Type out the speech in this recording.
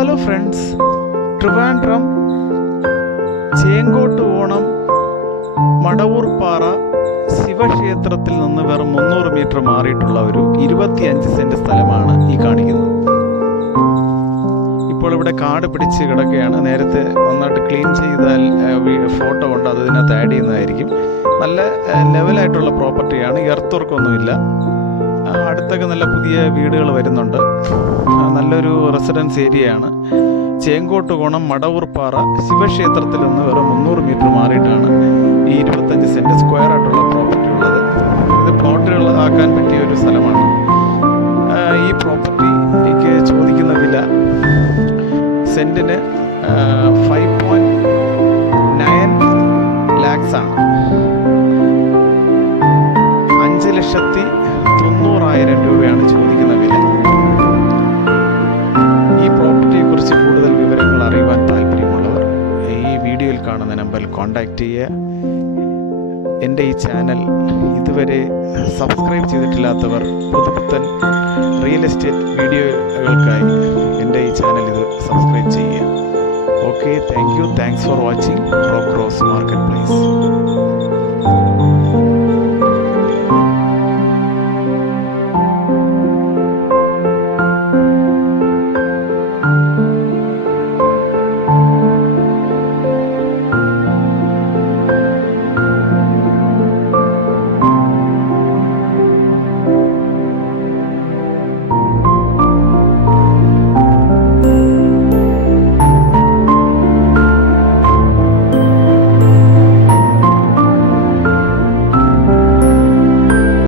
Hello friends, Trivandrum Chenkottukonam Madavoorpara ശിവക്ഷേത്രത്തിൽ നിന്ന് വെറും 300 മീറ്റർ മാറിയിട്ടുള്ള ഒരു 25 സെൻറ്റ് സ്ഥലമാണ് ഈ കാണിക്കുന്നത്. ഇപ്പോൾ ഇവിടെ കാട് പിടിച്ച് കിടക്കുകയാണ്. നേരത്തെ നന്നായിട്ട് ക്ലീൻ ചെയ്താൽ ഫോട്ടോ കൊണ്ട് അത് ഇതിനകത്ത് ആഡ് ചെയ്യുന്നതായിരിക്കും. നല്ല ലെവലായിട്ടുള്ള പ്രോപ്പർട്ടിയാണ്, എർത്ത് വർക്കൊന്നുമില്ല. അടുത്തൊക്കെ നല്ല പുതിയ വീടുകൾ വരുന്നുണ്ട്. നല്ലൊരു റെസിഡൻസ് ഏരിയയാണ്. ചേങ്കോട്ടുകോണം മടവൂർപ്പാറ ശിവക്ഷേത്രത്തിൽ നിന്ന് വെറും 300 മീറ്റർ മാറിയിട്ടാണ് ഈ 25 സെൻറ്റ് സ്ക്വയർ ആയിട്ടുള്ള പ്രോപ്പർട്ടി ഉള്ളത്. ഇത് പ്ലോട്ടുകൾ ആക്കാൻ പറ്റിയ ഒരു സ്ഥലമാണ്. ഈ പ്രോപ്പർട്ടിക്ക് ചോദിക്കുന്ന വില സെൻറ്റിന് 5.9 lakhs ആണ്. 5,90,000 രൂപയാണ് ചോദിക്കുന്ന വില. ഈ പ്രോപ്പർട്ടിയെ കുറിച്ച് കൂടുതൽ വിവരങ്ങൾ അറിയുവാൻ താല്പര്യമുള്ളവർ ഈ വീഡിയോയിൽ കാണുന്ന നമ്പറിൽ കോൺടാക്റ്റ് ചെയ്യുക. എൻ്റെ ഈ ചാനൽ ഇതുവരെ സബ്സ്ക്രൈബ് ചെയ്തിട്ടില്ലാത്തവർ പുതുപുത്തൻ റിയൽ എസ്റ്റേറ്റ് വീഡിയോകൾക്കായി എൻ്റെ ഈ ചാനൽ ഇത് സബ്സ്ക്രൈബ് ചെയ്യുക. Okay, thank you. Thanks for watching rock cross market place.